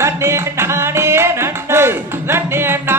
ನನ್ನೇ ನಾನೇ ನನ್ನ ನನ್ನೇ ನಾನು